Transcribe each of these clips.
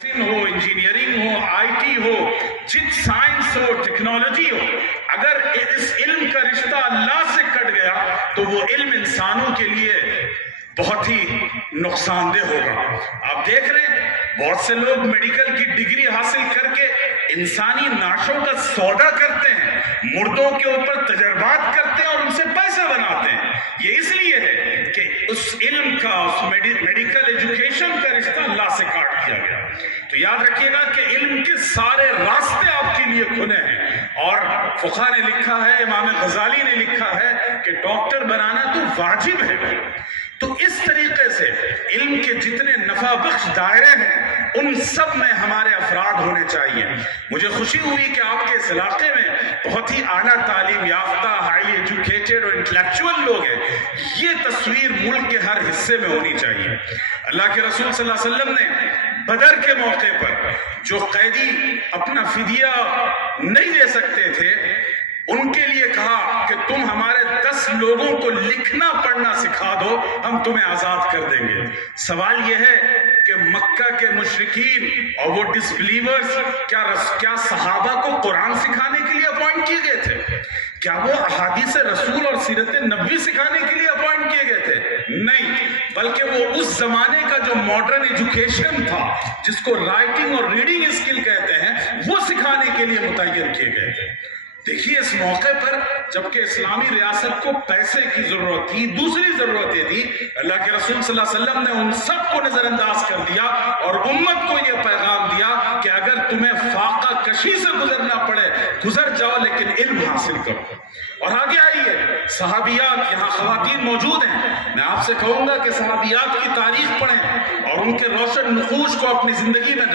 ہو، engineering ہو، I T ہو، science ہو، ٹیکنالوجی ہو، اگر اس علم کا رشتہ اللہ سے کٹ گیا تو وہ علم انسانوں کے لیے بہت ہی نقصان دہ ہوگا۔ آپ دیکھ رہے ہیں بہت سے لوگ میڈیکل کی ڈگری حاصل کر کے انسانی نعشوں کا سودا کرتے ہیں، مردوں کے اوپر تجربات کرتے ہیں اور ان سے پیسہ بناتے ہیں۔ یہ اس لیے ہے کہ اس علم کا، اس میڈیکل ایجوکیشن کا رشتہ اللہ سے کاٹ دیا گیا۔ تو یاد رکھیے گا کہ علم کے سارے راستے آپ کے لیے کھلے ہیں، اور فقہ نے لکھا ہے، امام غزالی نے لکھا ہے کہ ڈاکٹر بنانا تو واجب ہے۔ تو اس طریقے سے علم کے جتنے نفع بخش دائرے ہیں ان سب میں ہمارے افراد ہونے چاہیے۔ مجھے خوشی ہوئی کہ آپ کے اس علاقے میں بہت ہی اعلیٰ تعلیم یافتہ، ہائیلی ایجوکیٹڈ اور انٹلیکچوئل لوگ ہیں۔ یہ تصویر ملک کے ہر حصے میں ہونی چاہیے۔ اللہ کے رسول صلی اللہ علیہ وسلم نے بدر کے موقع پر جو قیدی اپنا فدیہ نہیں دے سکتے تھے ان کے لیے کہا کہ تم ہمارے 10 لوگوں کو لکھنا پڑھنا سکھا دو، ہم تمہیں آزاد کر دیں گے۔ سوال یہ ہے کہ مکہ کے مشرکین اور وہ ڈس بلیورز کیا صحابہ کو قرآن سکھانے کے لیے اپوائنٹ کیے گئے تھے؟ کیا وہ احادیث رسول اور سیرت نبوی سکھانے کے لیے اپوائنٹ کیے گئے تھے؟ نہیں، بلکہ وہ اس زمانے کا جو ماڈرن ایجوکیشن تھا، جس کو رائٹنگ اور ریڈنگ اسکل کہتے ہیں، وہ سکھانے کے لیے متعین کیے گئے تھے۔ دیکھیے اس موقع پر جبکہ اسلامی ریاست کو پیسے کی ضرورت تھی، دوسری ضرورتیں تھی، اللہ کے رسول صلی اللہ علیہ وسلم نے ان سب کو نظر انداز کر دیا اور امت کو یہ پیغام دیا کہ اگر تمہیں فاقہ کشی سے گزرنا پڑے گزر جاؤ، لیکن علم حاصل کرو۔ اور آگے آئیے، صحابیات، یہاں خواتین موجود ہیں، میں آپ سے کہوں گا کہ صحابیات کی تاریخ پڑھیں اور ان کے روشن نقوش کو اپنی زندگی میں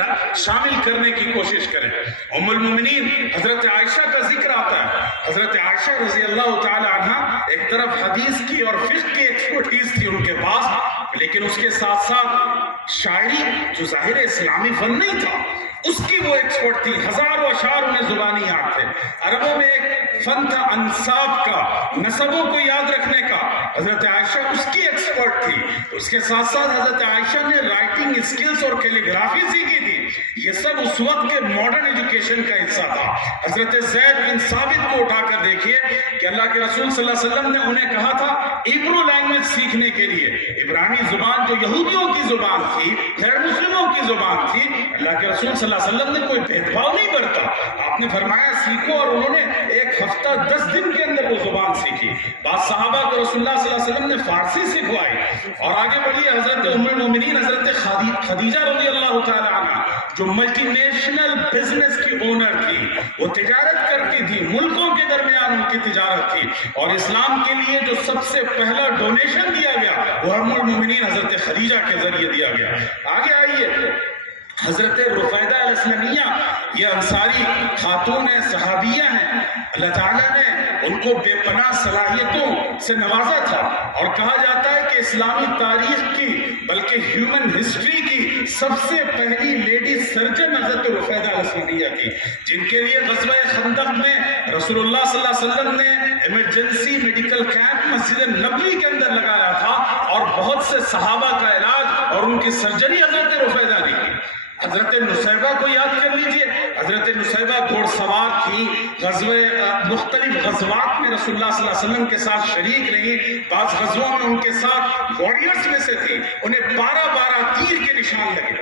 شامل کرنے کی کوشش کریں۔ ام المومنین حضرت عائشہ کا ذکر آتا ہے۔ حضرت عائشہ رضی اللہ تعالی عنہ ایک طرف حدیث کی اور فقہ کی ایکسپرٹیز تھی ان کے پاس، لیکن اس کے ساتھ ساتھ شاعری جو ظاہر اسلامی فن نہیں تھا اس کی وہ ایکسپرٹ تھی، ہزاروں اشعار انہیں زبانی یاد تھے۔ عربوں میں ایک فن تھا انساب کا، نسبوں کو یاد رکھنے کا، حضرت عائشہ اس کی ایکسپرٹ تھی۔ اس کے ساتھ ساتھ حضرت عائشہ نے رائٹنگ اسکلز اور کیلیگرافی سیکھی تھی۔ یہ سب اس وقت کے ماڈرن ایجوکیشن کا حصہ تھا۔ حضرت زید بن ثابت کو اٹھا کر دیکھیے کہ اللہ کے رسول صلی اللہ علیہ وسلم نے انہیں کہا تھا ہیبرو لینگویج سیکھنے کے لیے۔ عبرانی زبان جو یہودیوں کی زبان تھی، غیر مسلموں کی زبان تھی، اللہ کے رسول صلی اللہ علیہ وسلم نے کوئی بھید بھاؤ نہیں برتا۔ آپ نے فرمایا سیکھو، اور انہوں نے 1 ہفتہ 10 دن کے اندر وہ زبان سیکھی۔ بعض صحابہ کو رسول اللہ صلی اللہ علیہ وسلم نے فارسی سکھوائی۔ اور آگے بڑھیے، حضرت ام المومنین حضرت خدیجہ رضی اللہ تعالی عنہ جو ملٹی نیشنل بزنس کی اونر تھی، وہ تجارت کرتی تھی، ملکوں کے درمیان ان کی تجارت تھی، اور اسلام کے لیے جو سب سے پہلا ڈونیشن دیا گیا وہ ام المومنین حضرت خدیجہ کے ذریعے دیا گیا۔ آگے آئیے، حضرت رفیدہ الاسلمیہ، یہ انصاری خاتون ہیں، صحابیہ ہیں۔ اللہ تعالیٰ نے ان کو بے پناہ صلاحیتوں سے نوازا تھا، اور کہا جاتا ہے کہ اسلامی تاریخ کی بلکہ ہیومن ہسٹری کی سب سے پہلی لیڈی سرجن حضرت رفیدہ الاسلمیہ تھی، جن کے لیے غزوہ خندق میں رسول اللہ صلی اللہ علیہ وسلم نے emergency medical camp Masjid Nabawi کے اندر لگایا تھا، اور بہت سے صحابہ کا علاج اور ان کی سرجری حضرت رفیدہ نے کی۔ حضرت نصیبہ کو یاد کر لیجئے، حضرت نصیبہ گھوڑ سوار تھی، مختلف غزوات میں رسول اللہ صلی اللہ علیہ وسلم کے ساتھ شریک رہی، بعض غزووں میں ان کے ساتھ وارڈیئرز میں سے تھی، انہیں 12 تیر کے نشان لگے۔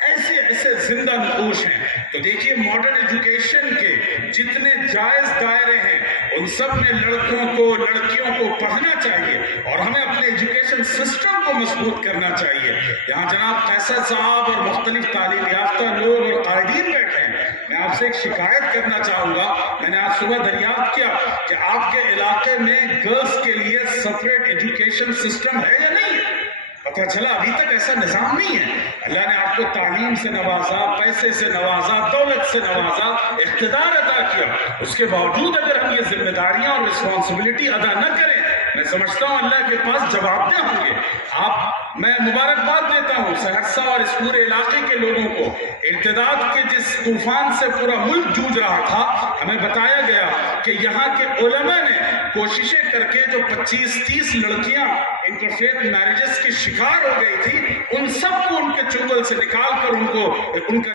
ایسے زندہ نقوش ہیں۔ تو دیکھیے ماڈرن ایجوکیشن کے جتنے جائز دائرے ہیں ان سب میں لڑکوں کو، لڑکیوں کو پڑھنا چاہیے، اور ہمیں اپنے ایجوکیشن سسٹم کو مضبوط کرنا چاہیے۔ یہاں جناب قیصر صاحب اور مختلف تعلیم یافتہ لوگ اور قائدین بیٹھے ہیں۔ میں آپ سے ایک شکایت کرنا چاہوں گا، میں نے آج صبح دریافت کیا کہ آپ کے علاقے میں گرلز کے لیے سپریٹ ایجوکیشن سسٹم ہے یا نہیں؟ پتہ چلا ابھی تک ایسا نظام نہیں ہے۔ اللہ نے آپ کو تعلیم سے نوازا، پیسے سے نوازا، دولت سے نوازا، اقتدار عطا کیا، اس کے باوجود اگر ہم یہ ذمہ داریاں اور رسپانسبلٹی ادا نہ کریں میں سمجھتا ہوں اللہ کے پاس جواب دہ ہوں گے. میں مبارکباد دیتا ہوں سہرسہ اور اس پورے علاقے کے لوگوں کو. ارتداد کے جس طوفان سے پورا ملک جوجھ رہا تھا، ہمیں بتایا گیا کہ یہاں کے علماء نے کوششیں کر کے جو 25-30 لڑکیاں انٹرفیتھ میرجز کی شکار ہو گئی تھی، ان سب کو ان کے چنگل سے نکال کر ان کا